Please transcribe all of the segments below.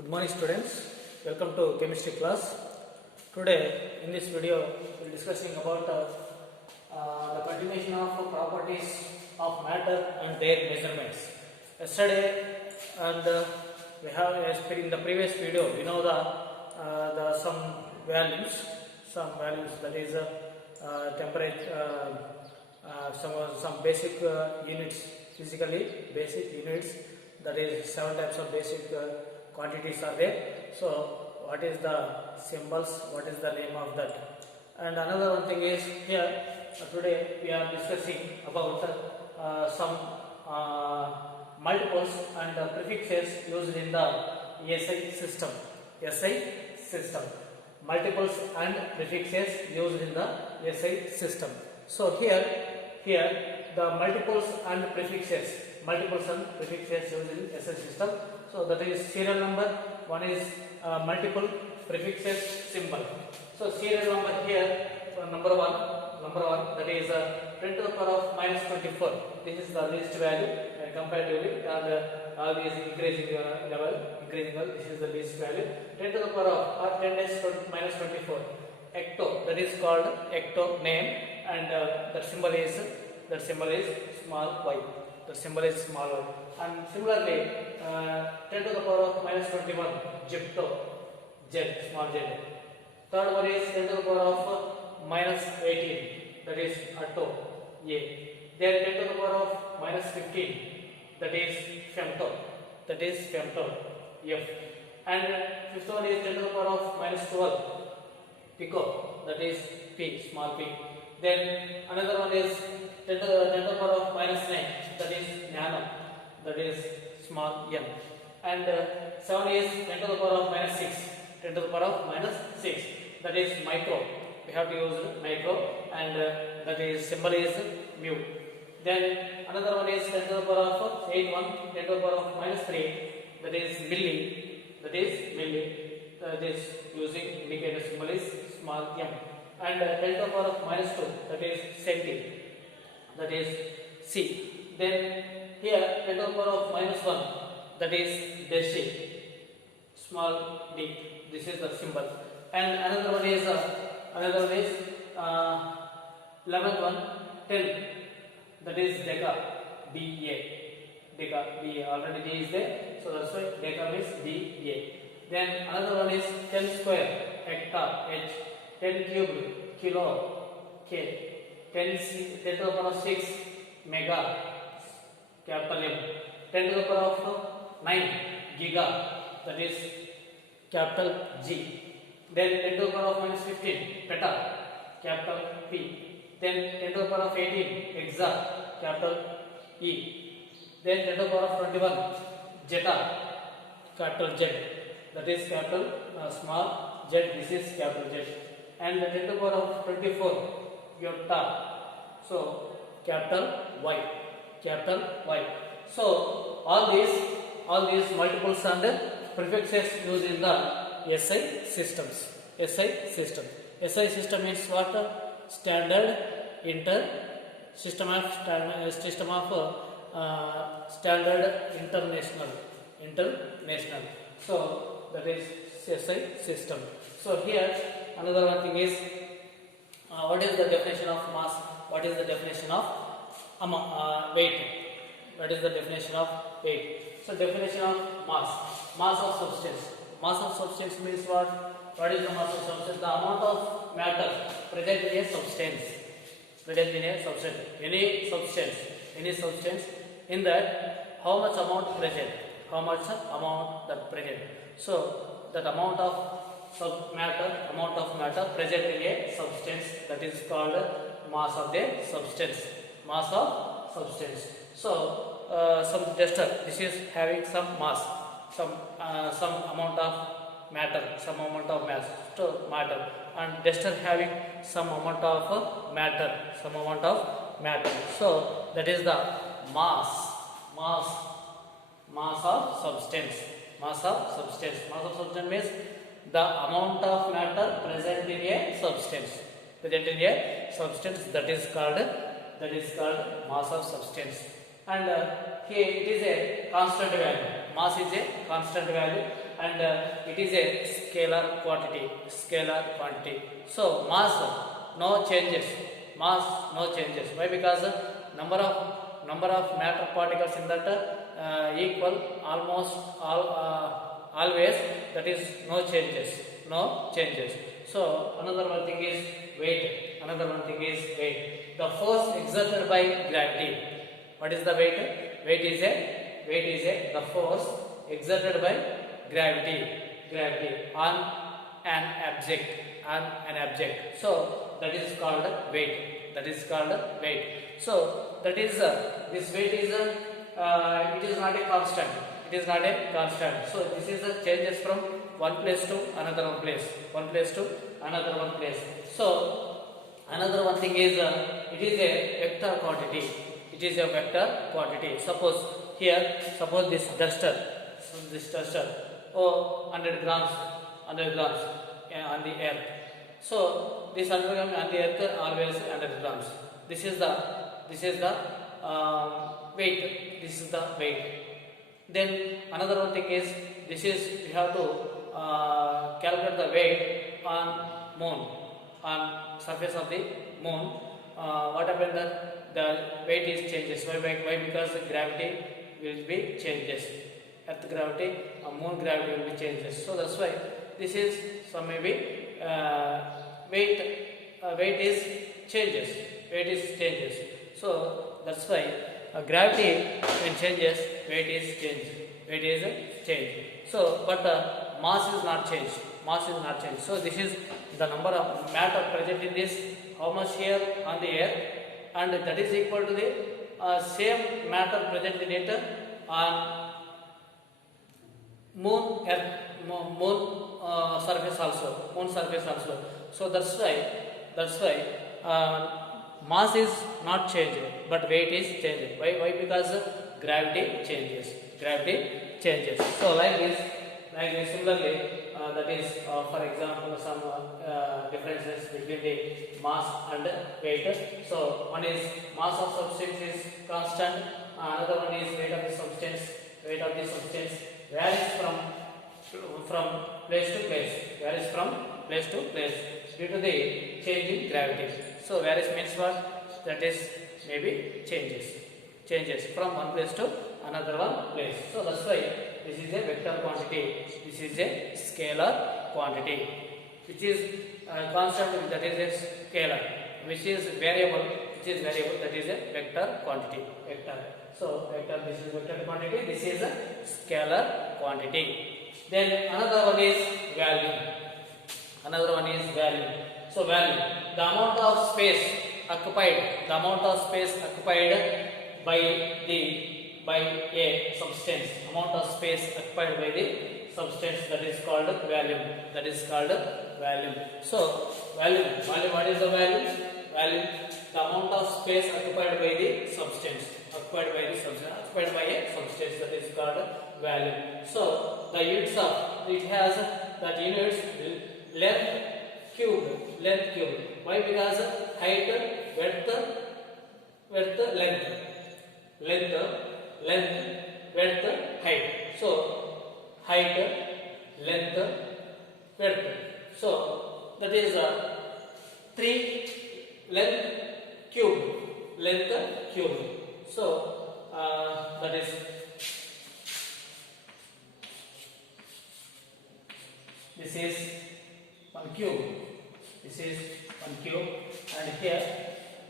Good morning students, welcome to chemistry class. Today in this video we will be discussing about the continuation of properties of matter and their measurements. Yesterday and we have, as per in the previous video, we know the some values that is temperature, some basic units, physically basic units, that is 7 types of basic quantities are there. So what is the symbols, what is the name of that? And another one thing is here today we are discussing about some multiples and prefixes used in the SI system. Multiples and prefixes used in the SI system. So here the multiples and prefixes used in SI system. So that is serial number, one is multiple prefixes symbol. So serial number here, number one, that is 10 to the power of minus 24. This is the least value comparatively, and all these increasing level. This is the least value. 10 to the power of 10 raised to minus 24. Ecto, that is called ecto name, and that symbol is small y. The symbol is small y. And similarly, 10 to the power of minus 21, Jepto, Z, small z. Third one is 10 to the power of minus 18, that is Atto, A. Then 10 to the power of minus 15, that is Femto, F. And fifth one is 10 to the power of minus 12, Pico, that is P, small p. Then another one is 10 to the power of minus 9, that is Nano, that is small n. And 7 is 10 to the power of minus 6, that is micro. We have to use micro, and that is symbol is mu. Then another one is 10 to the power of 8 1, 10 to the power of minus 3, that is milli, that is using indicator symbol is small m. And 10 to the power of minus 2, that is centi, that is C. Then here 10 to the power of minus 1, that is deci, small d. This is the symbol. And another one is 11th one, 10, that is deca, deca, already d is there, so that's why deca means da. Then another one is 10 square, hectare, h, 10 cubed, kilo, k, 10 to the power of 6, mega, capital M, 10 to the power of 9, giga, that is capital G. Then 10 to the power of minus 15, peta, capital P. Then 10 to the power of 18, exa, capital E. Then 10 to the power of 21, jeta, capital Z, that is capital small z, this is capital Z. And 10 to the power of 24, yotta, so capital Y. So all these multiples and prefixes used in the SI systems. SI system means what? Standard system of standard international. So that is SI system. So here another one thing is what is the definition of mass? What is the definition of weight? What is the definition of weight? So definition of mass of substance. Mass of substance means what? What is the mass of substance? The amount of matter present in a substance. Any substance in that how much amount present? So that amount of matter present in a substance, that is called mass of the substance. So some duster, this is having some mass, some amount of matter, and duster having some amount of matter. So that is the mass of substance. Mass of substance means the amount of matter present in a substance. That is called mass of substance. And here it is a constant value. Mass is a constant value, and it is a scalar quantity. Scalar quantity. So mass no changes. Mass no changes. Why? Because number of matter particles in that equal almost always. That is no changes. No changes. So another one thing is weight. Another one thing is weight. The force exerted by gravity. What is the weight? Weight is the force exerted by gravity on an object. So that is called weight. So that is this weight is it is not a constant. So this is the changes from one place to another one place. So another one thing is it is a vector quantity. Suppose this duster, 100 grams on the earth. So this 100 grams on the earth always 100 grams. This is the weight. This is the weight. Then another one thing is we have to calculate the weight on surface of the moon. What happened that the weight is changes. Why? Because the gravity will be changes. Earth gravity, moon gravity will be changes. So that's why this is some maybe weight is changes. So that's why gravity when changes, weight is change. So but mass is not changed. So this is the number of matter present in this, how much here on the earth, and that is equal to the same matter present in it on moon surface also. So that's why mass is not changed, but weight is changed. Why? Because gravity changes. So like this similarly, that is for example some differences between the mass and weight. So one is mass of substance is constant, another one is weight of the substance varies from place to place due to the change in gravity. So varies means what? That is maybe changes from one place to another one place. So that's why this is a vector quantity. This is a scalar quantity, which is constant. That is a scalar. Which is variable. That is a vector quantity. So vector. This is vector quantity. This is a scalar quantity. Then another one is volume. So volume, the amount of space occupied by a substance, that is called volume. So volume, what is the volume? Volume, the amount of space occupied by a substance, that is called volume. So the units it has that units length cube. Why? Because height, width, length, width, height. So height, length, width. So that is 3 length cube. So that is this is 1 cube. And here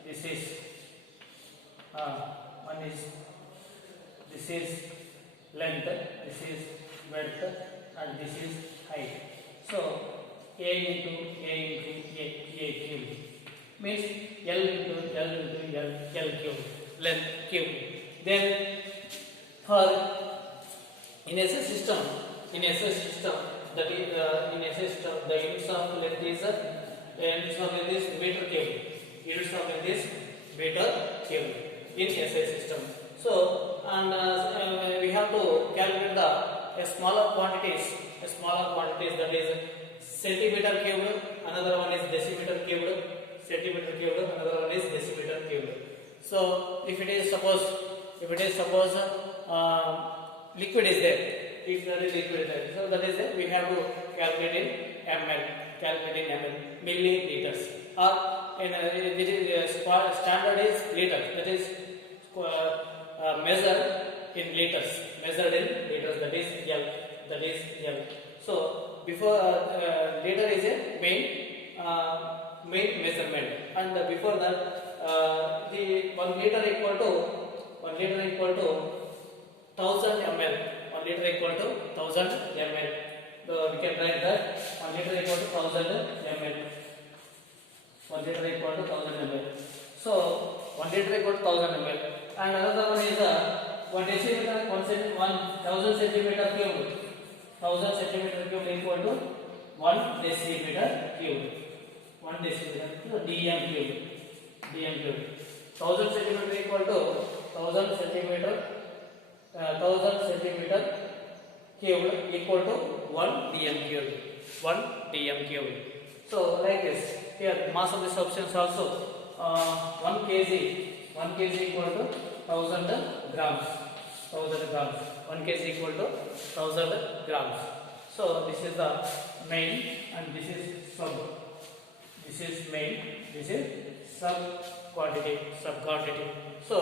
this is this is length, this is width, and this is height. So a into a cube means L into L cube, length cube. Then for in SI system, that is in SI system, the units of length is meter cube. In SI system. So and we have to calculate the smaller quantities. That is centimeter cube. Another one is decimeter cube. Another one is decimeter cube. So if it is suppose liquid is there. If there is liquid there, so that is we have to calculate in ml, milliliters, or in standard is liter. That is measured in liters. That is L. So before liter is a main measurement, and before that the 1 liter equal to 1000 ml. 1 liter equal to 1000 ml. So we can write that 1 liter equal to 1000 ml. 1 liter equal to 1000 ml. So 1 liter equal to 1000 ml. And another one is 1 decimeter, 1000 centimeter cube. 1000 centimeter cube equal to 1 decimeter cube. 1 decimeter cube, dm cube. 1000 centimeter equal to 1000 centimeter cube equal to 1 dm cube. 1 dm cube. So like this. Here mass of the substance also 1 kg equal to 1000 grams. 1 kg equal to 1000 grams. So this is the main and this is sub. This is main, this is sub quantity. So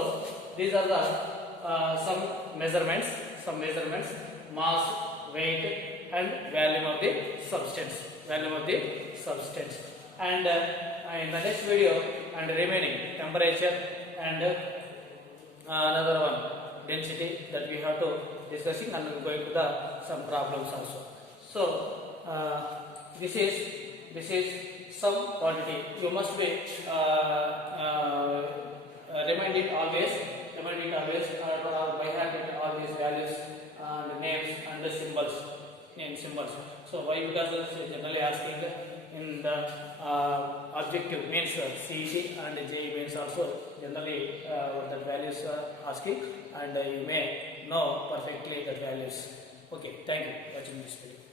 these are the some measurements, mass, weight, and volume of the substance. And in the next video, and remaining temperature and another one density that we have to discussing, and going to the some problems also. So this is some quantity. You must be remind it always, or by hand it all these values and names and the symbols. So why? Because generally asking in the objective means CET and JEE means also generally what the values are asking, and you may know perfectly the values. Okay, thank you for watching this video.